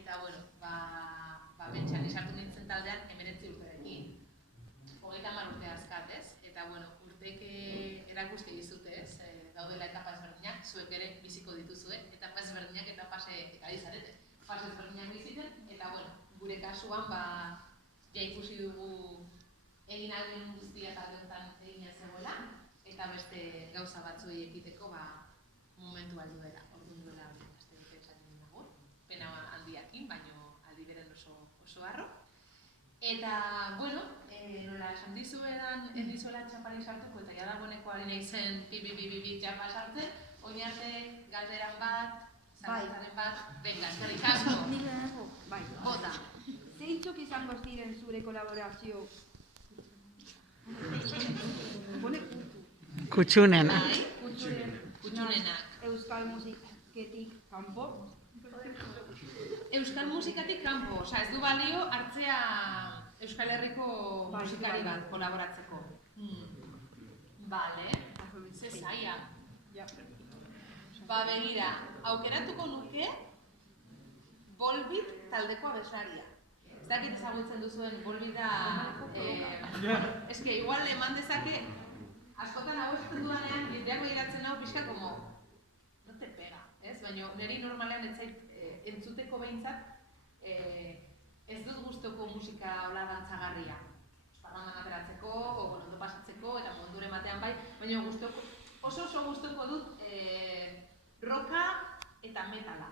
eta, bueno, bentsan esartu nintzen taldean 19 urterekin. 30 urte azkat, ez? Eta, bueno, urteek erakuste dizute, ez? Daudela etapa ezberdinak, zuek ere biziko dituzue, etapa ezberdinak eta ari zarete. Fase ezberdinak biziten, eta, bueno, gure kasuan, ja ikusi dugu egin alden guztia talde honetan egina zegoela, eta beste gauza batzuei ekiteko, momentu aldu dela, orduan duela aste dute esaten dago. Pena handiakin, baino aldi beren oso harro. Eta, bueno, nola esan dizuedan ez dizuela txapari sartuko, eta jada dagoeneko ari nahi zen bi txapa sartzen, oin arte galderan bat, zalantzaren bat, venga, eskerrik asko. Bota. Zeintzuk izango ziren zure kolaborazio? Kutxunenak. Kutxunenak. Euskal musiketik kanpo? Euskal musikatik kanpo, ez du balio hartzea Euskal Herriko musikari bat kolaboratzeko. Bale, ze zaila. Begira, aukeratuko nuke Volbeat taldeko abeslaria. Ez dakit ezagutzen duzuen Volbeat da... Eske, igual eman dezake, askotan hau esaten dudanean, jendeako iratzen hau pixka como... No te pega, ez? Baina niri normalean entzuteko behintzat ez dut gustoko musika hola dantzagarria. Esparrandan ateratzeko, ondo pasatzeko, eta mundure batean bai, baina oso gustoko dut rocka eta metala.